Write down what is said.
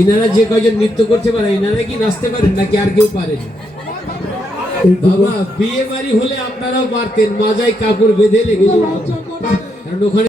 ইনারা যে কয়জন নৃত্য করতে পারে ইনারা কি নাচতে পারেন নাকি আর কেউ পারেন? বাবা বিয়ে বাড়ি হলে আপনারাও পারতেন, মাজায় কাপড় বেঁধে লেগে যেত, কারণ ওখানে